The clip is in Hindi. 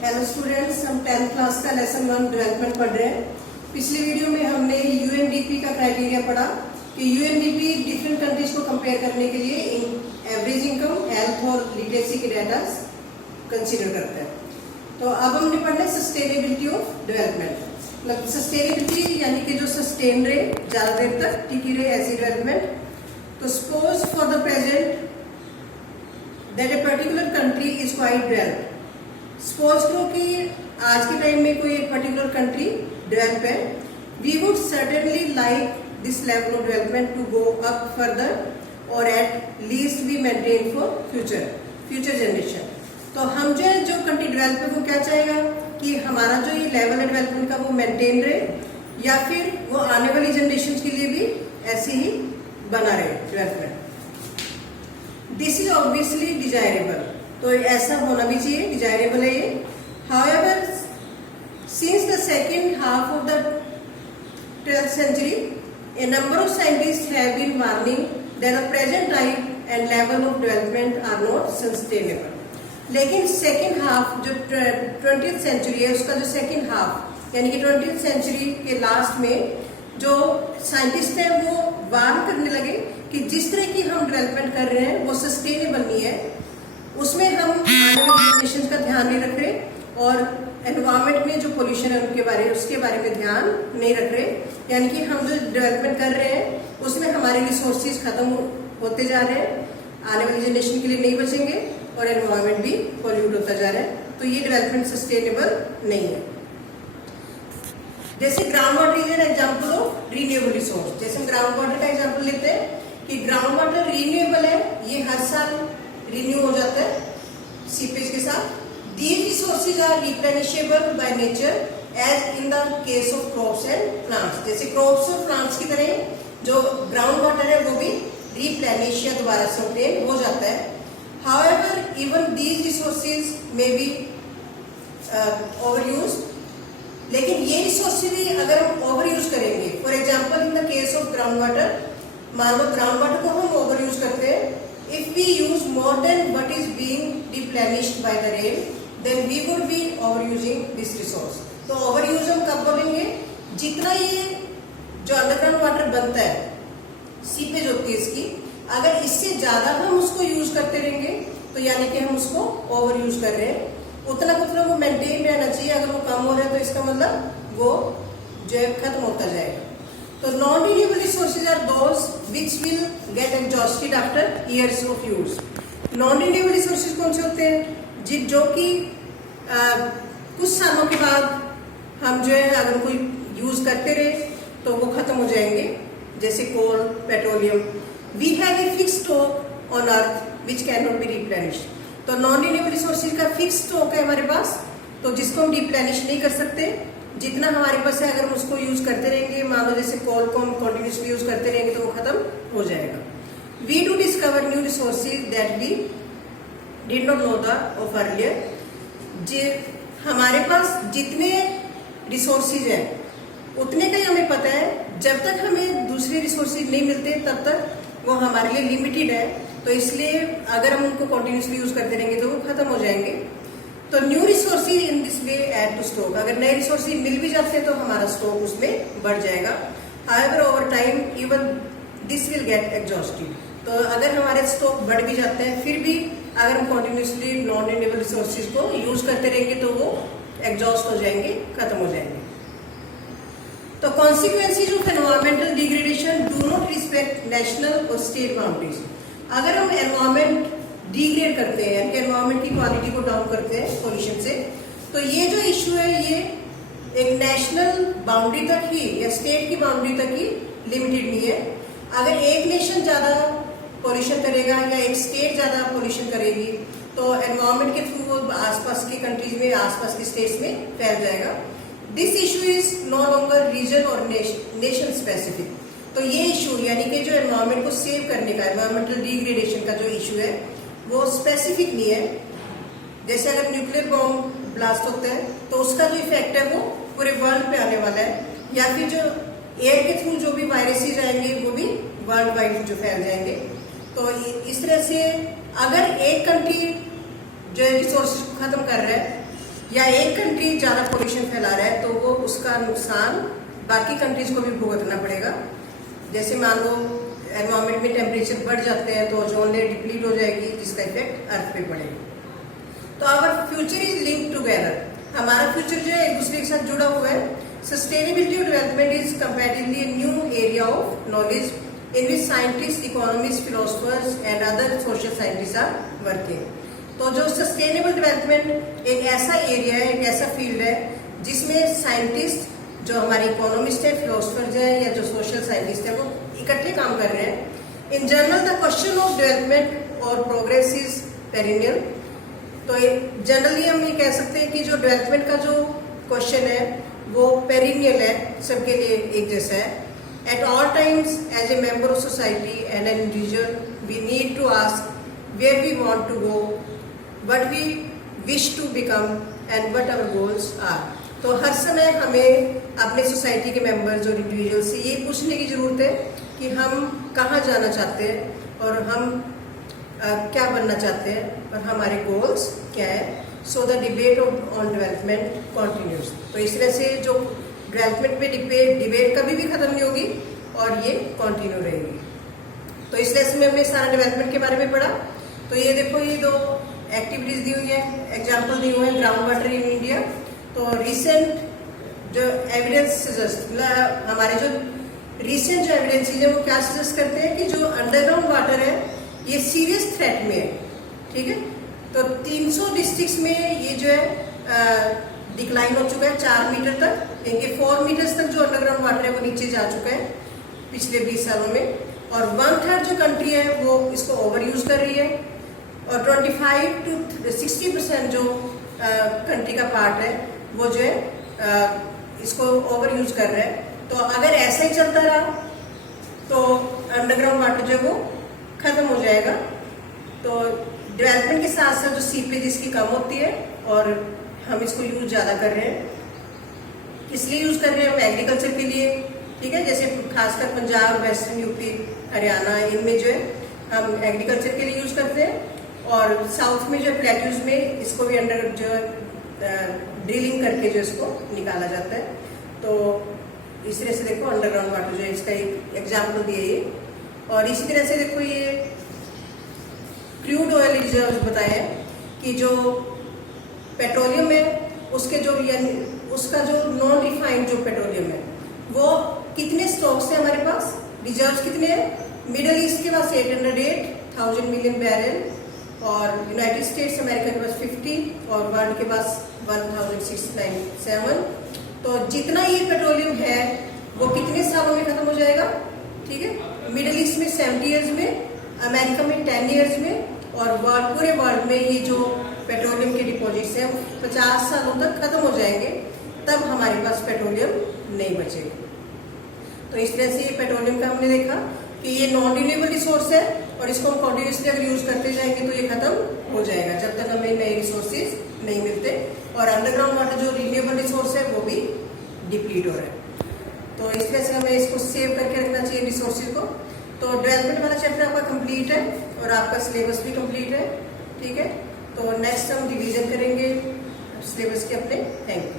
हेलो स्टूडेंट्स, हम 10th क्लास का लेसन 1 डेवलपमेंट पढ़ रहे हैं। पिछली वीडियो में हमने यूएनडीपी का क्राइटेरिया पढ़ा कि यूएनडीपी डिफरेंट कंट्रीज को कंपेयर करने के लिए एवरेज इनकम, हेल्थ और लिटरेसी के डाटा कंसीडर करता है। तो अब हमने पढ़ना है सस्टेनेबिलिटी ऑफ डेवलपमेंट। मतलब सस्टेनेबिलिटी यानी कि जो सस्टेन रहे, ज्यादा देर तक टिकी रहे ऐसी डेवलपमेंट। तो suppose for the present that a particular country is quite developed. Suppose करो कि आज के टाइम में कोई एक पर्टिकुलर कंट्री डेवलप है, we would certainly like this level of development to go up further और at least we maintain for future generation. तो हम जो कंट्री डेवलप है वो क्या चाहेगा कि हमारा जो ये लेवल है डेवलपमेंट का वो मेंटेन रहे या फिर वो आने वाली जनरेशन के लिए भी ऐसे ही बना रहे development. This is obviously desirable, तो ऐसा होना भी चाहिए, डिजायरेबल है ये। However since the second half of the 12th century a number of scientists have been warning that the present type and level of development are not sustainable। लेकिन सेकेंड हाफ जो 20th century है उसका जो सेकेंड हाफ यानी कि 20th century के लास्ट में जो साइंटिस्ट हैं वो वार्न करने लगे कि जिस तरह की हम डेवलपमेंट कर रहे हैं वो सस्टेनेबल नहीं है, उसमें हम आने वाली जनरेशन का ध्यान नहीं रख रहे और एनवायरमेंट में जो पोल्यूशन है उसके बारे में ध्यान नहीं रख रहे। यानी कि हम जो डेवलपमेंट कर रहे हैं उसमें हमारे रिसोर्सेज खत्म होते जा रहे हैं, आने वाली जनरेशन के लिए नहीं बचेंगे और एनवायरमेंट भी पॉल्यूट होता जा रहा है। तो ये डेवलपमेंट सस्टेनेबल नहीं है। जैसे ground water is an example of renewable resource. जैसे हम ग्राउंड वाटर का एग्जाम्पल लेते हैं कि ग्राउंड वाटर रीन्यूएबल है, ये हर साल रिन्यू हो जाता है सीपेज के साथ। These resources are replenishable by nature as in the case of crops and plants। जैसे क्रॉप्स और प्लांट्स की तरह जो ग्राउंड वाटर है वो भी रिप्लेनिश या दोबारा से ऑब्टेन हो जाता है। However, even these resources may be overused। लेकिन ये रिसोर्सेज भी अगर हम ओवर यूज करेंगे, for example in the case of ground water, मान लो ग्राउंड वाटर को हम ओवर यूज करते हैं। If we use more than what is being replenished by the rain, then we would be overusing this resource। तो overuse हम कब बोलेंगे? जितना ये जो अंडरग्राउंड वाटर बनता है, सीपेज होती है इसकी, अगर इससे ज्यादा हम उसको यूज करते रहेंगे तो यानी कि हम उसको ओवर यूज कर रहे हैं। उतना वो मेंटेन रहना चाहिए। अगर वो कम हो रहा है तो इसका मतलब वो जो है खत्म होता जाएगा। तो non renewable resources are those which will get exhausted after years of use. Non renewable resources कौन से होते हैं? जो कि कुछ सालों के बाद हम जो है अगर कोई यूज करते रहे तो वो खत्म हो जाएंगे, जैसे coal, petroleum. We have a fix stock on earth which can not be replenished. तो नॉन रिन्यूएबल रिसोर्सेज का फिक्स स्टॉक है हमारे पास, तो जिसको हम रिप्लेनिश नहीं कर सकते। जितना हमारे पास है अगर हम उसको यूज करते रहेंगे, मान लो जैसे कोल को हम कंटिन्यूसली यूज करते रहेंगे तो वो खत्म हो जाएगा। We do discover new resources that we did not know the of earlier. हमारे पास जितने रिसोर्सेज हैं उतने का ही हमें पता है। जब तक हमें दूसरे रिसोर्सेज नहीं मिलते तब तक वो हमारे लिए लिमिटेड है। तो इसलिए अगर हम उनको कंटिन्यूसली यूज करते रहेंगे तो वो खत्म हो जाएंगे। तो new resources in this way add to stock. अगर नए रिसोर्सेज मिल भी जाते हैं तो हमारा स्टॉक उसमें बढ़ जाएगा। However over time even this will get exhausted. तो अगर हमारे स्टॉक बढ़ भी जाते हैं फिर भी अगर हम कंटिन्यूसली नॉन रिन्यूएबल रिसोर्सेज को यूज करते रहेंगे तो वो एग्जॉस्ट हो जाएंगे, खत्म हो जाएंगे। तो consequences of environmental degradation do not respect national और स्टेट बाउंड्रीज। अगर हम एनवायरमेंट डिग्रेड करते हैं यानी कि एनवायरमेंट की क्वालिटी को डाउन करते हैं पोल्यूशन से, तो ये जो इश्यू है ये एक नेशनल बाउंड्री तक ही या स्टेट की बाउंड्री तक ही लिमिटेड नहीं है। अगर एक नेशन ज्यादा पोल्यूशन करेगा या एक स्टेट ज्यादा पोल्यूशन करेगी तो एनवायरमेंट के थ्रू वो आसपास के कंट्रीज में, आसपास के स्टेट्स में फैल जाएगा। This issue is no longer region और नेशन स्पेसिफिक। तो ये इशू यानी कि जो एनवायरमेंट को सेव करने का, एनवायरमेंटल डिग्रेडेशन का जो इशू है वो स्पेसिफिक नहीं है। जैसे अगर न्यूक्लियर बॉम्ब ब्लास्ट होता है तो उसका जो इफेक्ट है वो पूरे वर्ल्ड पे आने वाला है, या फिर जो एयर के थ्रू जो भी वायरसेज आएंगे वो भी वर्ल्ड वाइड जो फैल जाएंगे। तो इस तरह से अगर एक कंट्री जो रिसोर्स खत्म कर रहा है या एक कंट्री ज्यादा पोल्यूशन फैला रहा है तो वो उसका नुकसान बाकी कंट्रीज को भी भुगतना पड़ेगा। जैसे मान लो एनवायरमेंट में टेम्परेचर बढ़ जाते हैं तो ओजोन लेयर डिप्लीट हो जाएगी, जिसका इफेक्ट अर्थ पे पड़ेगा। तो our future is link together, हमारा फ्यूचर जो है एक दूसरे के साथ जुड़ा हुआ है। सस्टेनेबिलिटी और development is comparatively a new area of knowledge in which scientists, economists, philosophers and other social scientists are working. तो जो सस्टेनेबल डेवलपमेंट एक ऐसा एरिया है, एक ऐसा फील्ड है जिसमें साइंटिस्ट, जो हमारे इकोनॉमिस्ट है, फिलोसफर्स है या जो सोशल साइंटिस्ट है, वो इकट्ठे काम कर रहे हैं। In general the question of development और प्रोग्रेस इज पेरिनियल। तो जनरली हम ये कह सकते हैं कि जो डेवलपमेंट का जो क्वेश्चन है वो पेरिनियल है, सबके लिए एक जैसा है। At all times as a member of society and an individual we need to ask where we want to go, what we wish to become and what our goals are. तो हर समय हमें अपने सोसाइटी के मेंबर्स और इंडिविजुअल से ये पूछने की जरूरत है कि हम कहाँ जाना चाहते हैं और हम क्या बनना चाहते हैं और हमारे गोल्स क्या है। So the debate on development continues. तो इस तरह से जो डेवलपमेंट पे डिबेट कभी भी खत्म नहीं होगी और ये कंटिन्यू रहेगी। तो इस लेसन में हमने सारा डेवलपमेंट के बारे में पढ़ा। तो ये देखो, ये दो एक्टिविटीज दी हुई है, एग्जाम्पल दी हुए हैं ग्राउंड वाटर इन इंडिया। तो रिसेंट जो एविडेंस मतलब हमारे जो रिसेंट जो एविडेंस है वो क्या सजेस्ट करते हैं कि जो अंडरग्राउंड वाटर है ये सीरियस थ्रेट में है। ठीक है, तो 300 डिस्ट्रिक्ट्स में ये जो है डिक्लाइन हो चुका है 4 मीटर तक, यानी 4 मीटर्स तक जो अंडरग्राउंड वाटर है वो नीचे जा चुका है पिछले 20 सालों में। और 1/3 जो कंट्री है वो इसको ओवर यूज कर रही है और 25 to 60% जो कंट्री का पार्ट है वो जो है इसको ओवर यूज कर रहा है। तो अगर ऐसा ही चलता रहा तो अंडरग्राउंड वाटर जो है वो खत्म हो जाएगा। तो डेवलपमेंट के साथ साथ जो सीपेज इसकी कम होती है और हम इसको यूज ज्यादा कर रहे हैं। इसलिए यूज कर रहे हैं हम एग्रीकल्चर के लिए। ठीक है, जैसे खासकर पंजाब, वेस्टर्न यूपी, हरियाणा, इनमें जो है हम एग्रीकल्चर के लिए यूज करते हैं। और साउथ में जो प्लेट्यूज में इसको भी अंडर जो ड्रिलिंग करके जो इसको निकाला जाता है। तो इस तरह से देखो अंडरग्राउंड वाटर जो है इसका एक एग्जाम्पल दिया ये। और इसी तरह से देखो ये क्रूड ऑयल रिजर्व बताए हैं कि जो पेट्रोलियम है उसके जो उसका जो नॉन रिफाइंड जो पेट्रोलियम है वो कितने स्टॉक्स है हमारे पास, रिजर्व्स कितने हैं। मिडल ईस्ट के पास 808,000 मिलियन बैरल और यूनाइटेड स्टेट्स अमेरिका के पास 50 और वर्ल्ड के पास 1697। तो जितना ये पेट्रोलियम है वो कितने सालों में खत्म हो जाएगा। ठीक है, मिडल ईस्ट में 70 ईयर्स में, अमेरिका में 10 ईयर्स में और पूरे वर्ल्ड में ये जो पेट्रोलियम के डिपॉजिट्स हैं 50 सालों तक खत्म हो जाएंगे, तब हमारे पास पेट्रोलियम नहीं बचेगा। तो इस तरह से ये पेट्रोलियम का हमने देखा कि ये नॉन रिन्यूएबल रिसोर्स है और इसको हम कॉन्टिन्यूसली अगर यूज करते जाएंगे तो ये खत्म हो जाएगा जब तक हमें नए रिसोर्सेज नहीं मिलते। और अंडरग्राउंड वाटर जो रिन्यूएबल रिसोर्स है वो भी डिप्लीट हो रहा है। तो इस तरह से हमें इसको सेव करके रखना चाहिए रिसोर्सेज को। तो डेवलपमेंट वाला चैप्टर आपका कंप्लीट है और आपका सिलेबस भी कंप्लीट है। ठीक है, तो नेक्स्ट हम रिवीजन करेंगे सिलेबस के अपने। Thank you.